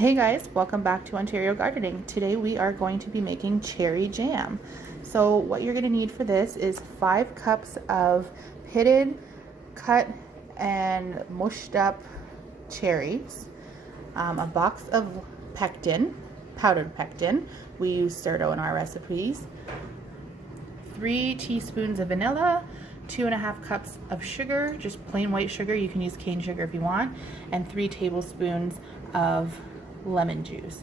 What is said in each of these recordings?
Hey guys, welcome back to Ontario Gardening. Today we are going to be making cherry jam. So what you're going to need for this is 5 cups of pitted, cut, and mushed up cherries, a box of pectin, powdered pectin. We use Sturdo in our recipes, 3 teaspoons of vanilla, 2.5 cups of sugar, just plain white sugar. You can use cane sugar if you want, and 3 tablespoons of lemon juice.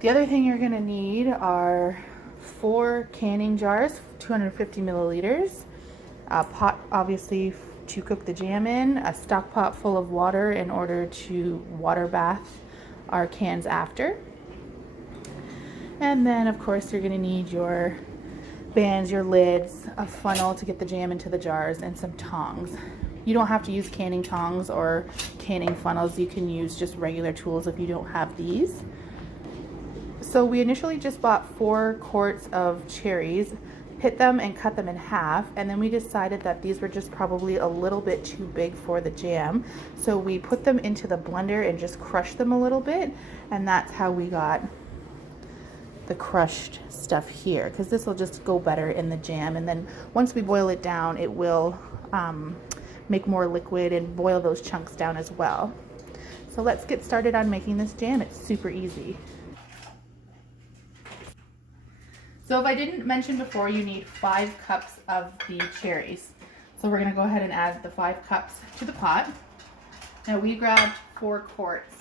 The other thing you're going to need are 4 canning jars, 250 milliliters, a pot obviously to cook the jam in, a stock pot full of water in order to water bath our cans after, and then of course you're going to need your bands, your lids, a funnel to get the jam into the jars, and some tongs. You don't have to use canning tongs or canning funnels. You can use just regular tools if you don't have these. So we initially just bought 4 quarts of cherries, pit them and cut them in half, and then we decided that these were just probably a little bit too big for the jam. So we put them into the blender and just crushed them a little bit, and that's how we got the crushed stuff here, because this will just go better in the jam, and then once we boil it down it will make more liquid and boil those chunks down as well. So let's get started on making this jam. It's super easy. So if I didn't mention before, you need 5 cups of the cherries. So we're going to go ahead and add the 5 cups to the pot. Now we grabbed 4 quarts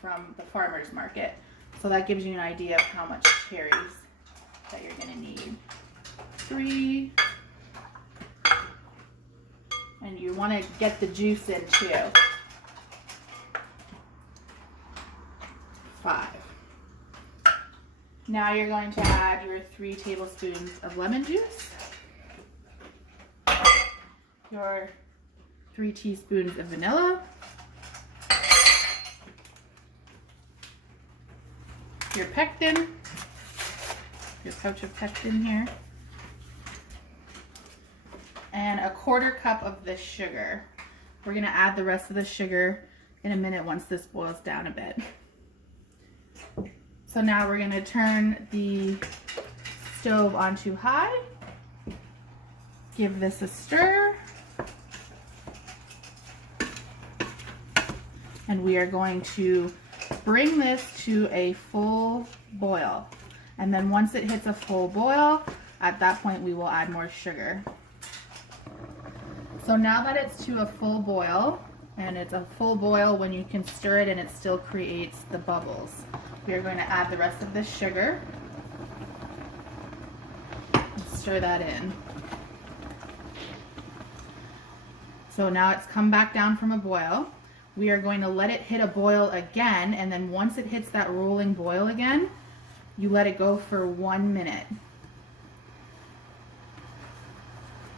from the farmer's market, so that gives you an idea of how much cherries that you're going to need. 3, and you want to get the juice in too. 5. Now you're going to add your 3 tablespoons of lemon juice, your 3 teaspoons of vanilla, your pectin, your pouch of pectin here, and a 1/4 cup of the sugar. We're going to add the rest of the sugar in a minute once this boils down a bit. So now we're going to turn the stove onto high, give this a stir, and we are going to bring this to a full boil. And then once it hits a full boil, at that point we will add more sugar. So now that it's to a full boil, and it's a full boil when you can stir it and it still creates the bubbles, we are going to add the rest of this sugar and stir that in. So now it's come back down from a boil. We are going to let it hit a boil again, and then once it hits that rolling boil again, you let it go for 1 minute.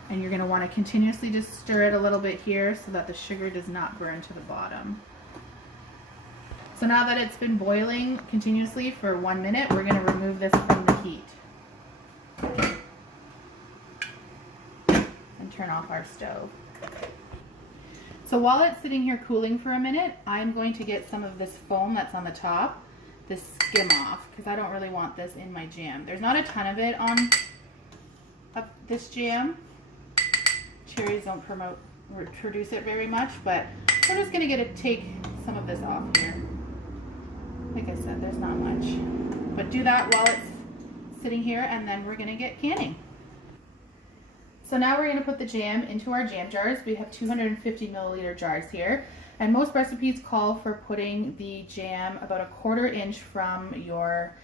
And you're going to want to continuously just stir it a little bit here so that the sugar does not burn to the bottom. So now that it's been boiling continuously for 1 minute, we're going to remove this from the heat and turn off our stove. So while it's sitting here cooling for a minute, I'm going to get some of this foam that's on the top, this skim off, because I don't really want this in my jam. There's not a ton of it on this jam. Cherries don't produce it very much, but we're just going to take some of this off here. Like I said, there's not much. But do that while it's sitting here, and then we're going to get canning. So now we're going to put the jam into our jam jars. We have 250 milliliter jars here, and most recipes call for putting the jam about a 1/4 inch from your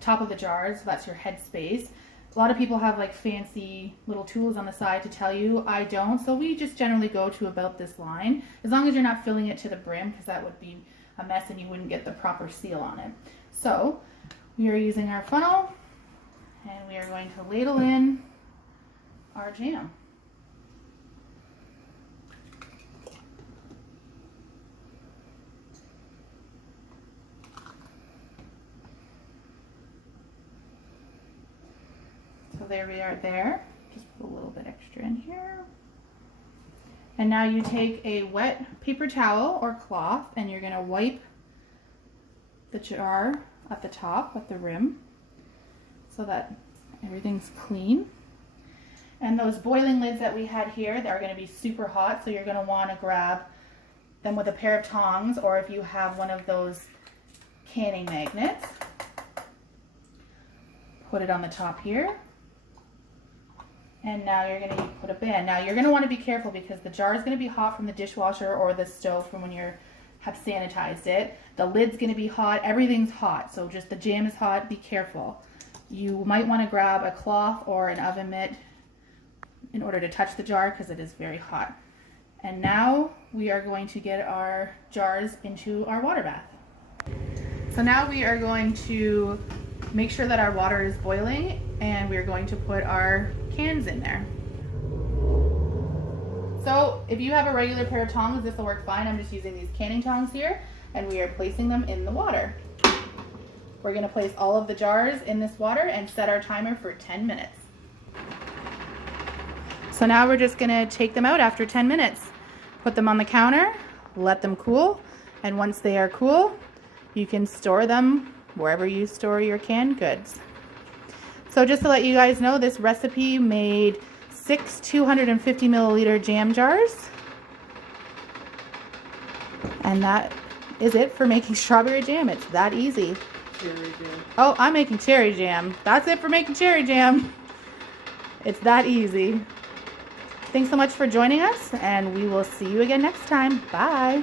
top of the jars. So that's your head space. A lot of people have like fancy little tools on the side to tell you. I don't, so we just generally go to about this line, as long as you're not filling it to the brim, because that would be a mess and you wouldn't get the proper seal on it. So we are using our funnel, and we are going to ladle in our jam. So there we are there. Just put a little bit extra in here. And now you take a wet paper towel or cloth and you're going to wipe the jar at the top, at the rim, so that everything's clean. And those boiling lids that we had here, they're going to be super hot, so you're going to want to grab them with a pair of tongs, or if you have one of those canning magnets, put it on the top here. And now you're going to put a bin. Now you're going to want to be careful because the jar is going to be hot from the dishwasher or the stove from when you have sanitized it. The lid's going to be hot. Everything's hot. So just the jam is hot. Be careful. You might want to grab a cloth or an oven mitt in order to touch the jar because it is very hot. And now we are going to get our jars into our water bath. So now we are going to make sure that our water is boiling, and we're going to put our cans in there. So if you have a regular pair of tongs, this will work fine. I'm just using these canning tongs here, and we are placing them in the water. We're going to place all of the jars in this water and set our timer for 10 minutes. So now we're just going to take them out after 10 minutes. Put them on the counter, let them cool, and once they are cool, you can store them wherever you store your canned goods. So just to let you guys know, this recipe made 6 250 milliliter jam jars. And that is it for making strawberry jam. It's that easy. Cherry jam. Oh, I'm making cherry jam. That's it for making cherry jam. It's that easy. Thanks so much for joining us, and we will see you again next time. Bye.